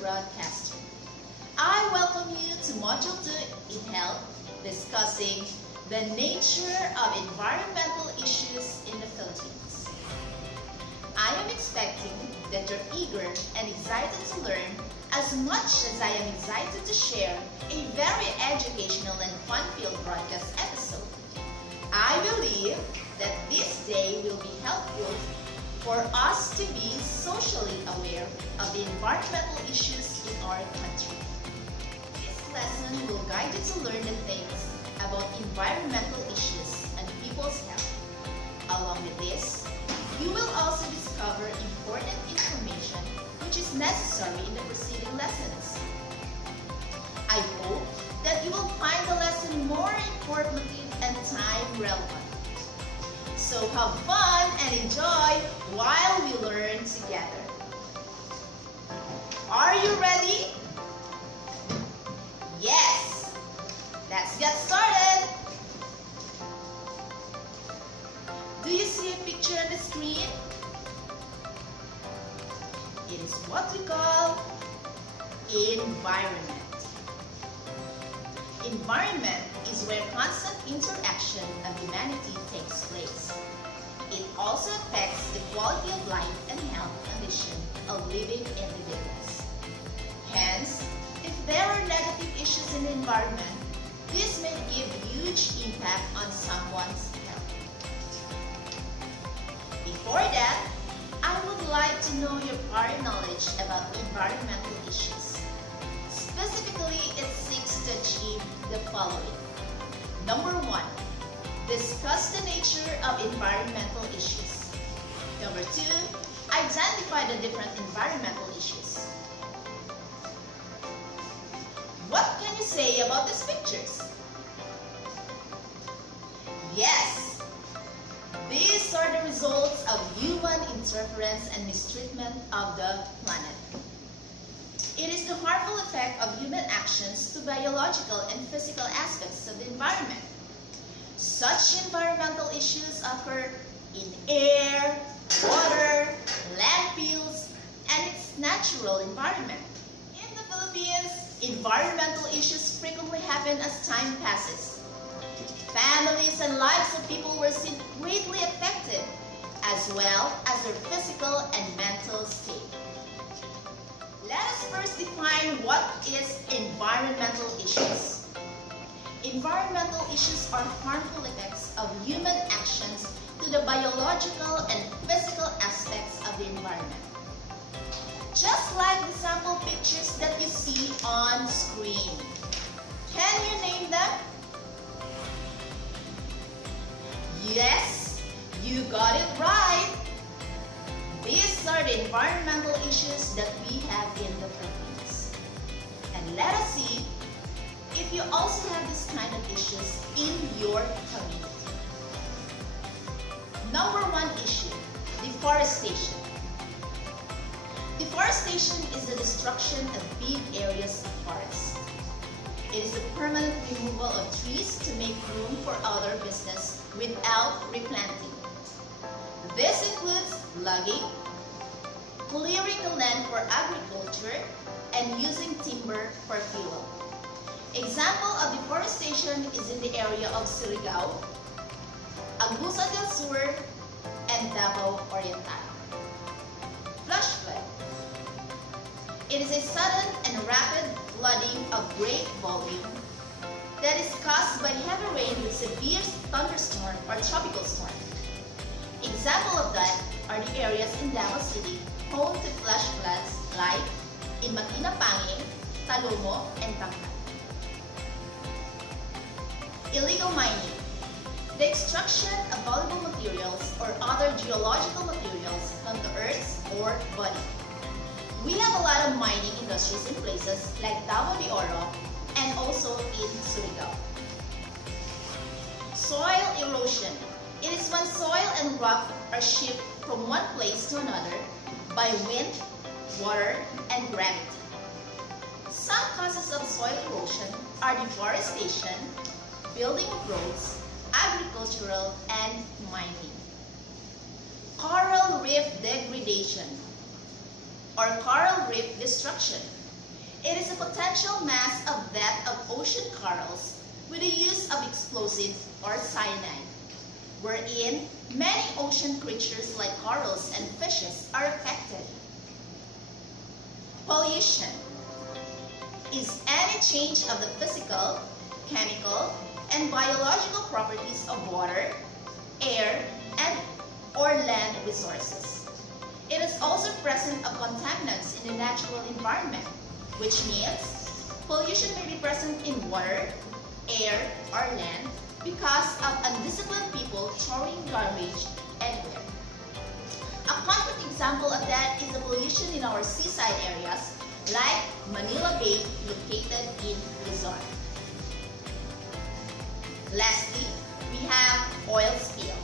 broadcaster. I welcome you to Module 2 in Health, discussing the nature of environmental issues in the Philippines. I am expecting that you're eager and excited to learn as much as I am excited to share a very educational and fun-filled broadcast episode. I believe that this day will be helpful for us to be socially aware of the environmental issues in our country. This lesson will guide you to learn the things about environmental issues and people's health. Along with this, you will also discover important information which is necessary in the preceding lessons. I hope that you will find the lesson more informative and time relevant. So have fun and enjoy while we learn together. Are you ready? Yes! Let's get started! Do you see a picture on the screen? It is what we call environment. Environment is where constant interaction of humanity takes place. It also affects the quality of life and health condition of living individuals. Hence, if there are negative issues in the environment, this may give huge impact on someone's health. Before that, I would like to know your prior knowledge about environmental issues. Specifically, it seeks to achieve the following. Number 1, discuss the nature of environmental issues. Number 2, identify the different environmental issues. What can you say about these pictures? Yes, these are the results of human interference and mistreatment of the planet. It is the harmful effect of human actions to biological and physical aspects of the environment. Such environmental issues occur in air, water, landfills, and its natural environment. In the Philippines, environmental issues frequently happen as time passes. Families and lives of people were seen greatly affected, as well as their physical and mental state. Let us first define what is environmental issues. Environmental issues are harmful effects of human actions to the biological and physical aspects of the environment. Just like the sample pictures that you see on screen. Can you name them? Yes, you got it right. These are the environmental issues that we have in the Philippines. And let us see if you also have this kind of issues in your community. Number 1 issue, deforestation. Deforestation is the destruction of big areas of forests. It is the permanent removal of trees to make room for other business without replanting. This includes logging, clearing the land for agriculture, and using timber for fuel. Example of deforestation is in the area of Surigao, Agusan del Sur, and Davao Oriental. Flash flood. It is a sudden and rapid flooding of great volume that is caused by heavy rain with severe thunderstorm or tropical storm. Example of that are the areas in Davao City home to flash floods like in Matina Pangi, Talomo, and Bangkal. Illegal mining. The extraction of valuable materials or other geological materials from the Earth's ore body. We have a lot of mining industries in places like Davao de Oro and also in Surigao. Soil erosion. It is when soil and rock are shifted from one place to another by wind, water, and gravity. Some causes of soil erosion are deforestation, building of roads, agricultural, and mining. Coral reef degradation or coral reef destruction. potential mass of death of ocean corals with the use of explosive or cyanide, wherein many ocean creatures like corals and fishes are affected. Pollution is any change of the physical, chemical, and biological properties of water, air, and or land resources. It is also present of contaminants in the natural environment, which means pollution may be present in water, air, or land because of undisciplined people throwing garbage anywhere. A concrete example of that is the pollution in our seaside areas like Manila Bay located in Luzon. Lastly, we have oil spill.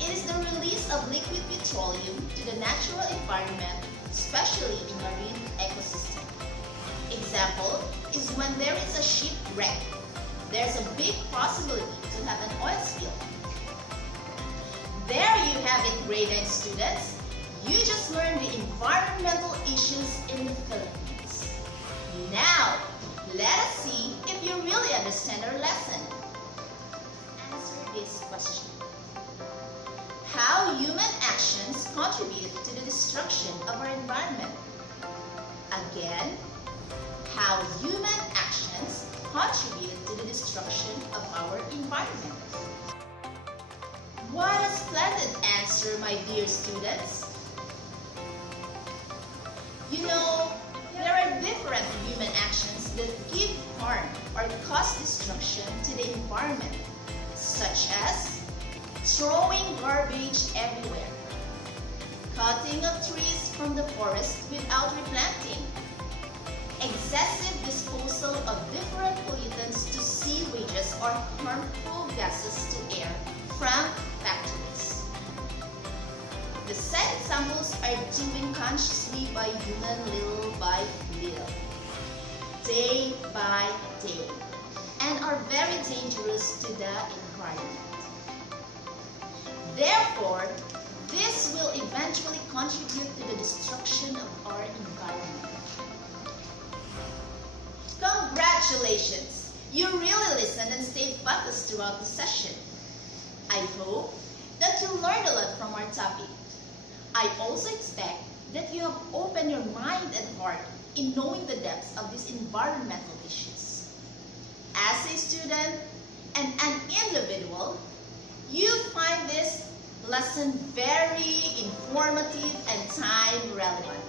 It is the release of liquid petroleum to the natural environment, especially in marine ecosystem. Example is when there is a shipwreck. There's a big possibility to have an oil spill. There you have it, grade 9 students. You just learned the environmental issues in the Philippines. Now, let us see if you really understand our lesson. Answer this question. How human actions contribute to the destruction of our environment? Again, how human actions contribute to the destruction of our environment. What a splendid answer, my dear students. You know, there are different human actions that give harm or cause destruction to the environment, such as throwing garbage everywhere, cutting of trees from the forest without replanting, excessive disposal of different pollutants to sewages or harmful gases to air from factories. The said examples are doing consciously by human little by little, day by day, and are very dangerous to the environment. Therefore, this will eventually contribute to the destruction of our environment. Congratulations! You really listened and stayed focused throughout the session. I hope that you learned a lot from our topic. I also expect that you have opened your mind and heart in knowing the depths of these environmental issues. As a student and an individual, you find this lesson very informative and time relevant.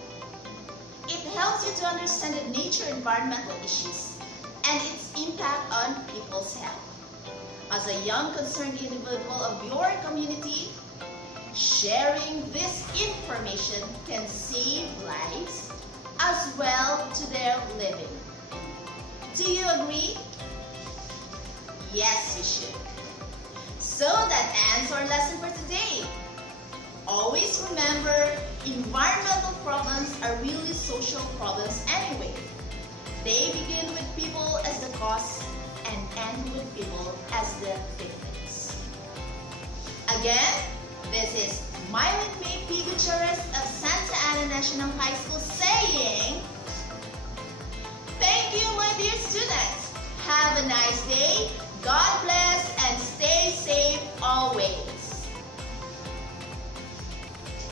It helps you to understand the nature of environmental issues and its impact on people's health. As a young concerned individual of your community, sharing this information can save lives as well to their living. Do you agree? Yes, you should. So that ends our lesson for today. Always remember, environmental problems are really social problems anyway. They begin with people as the cause and end with people as the victims. Again, this is Mylene May P. Gutierrez of Santa Ana National High School saying, thank you, my dear students. Have a nice day. God bless.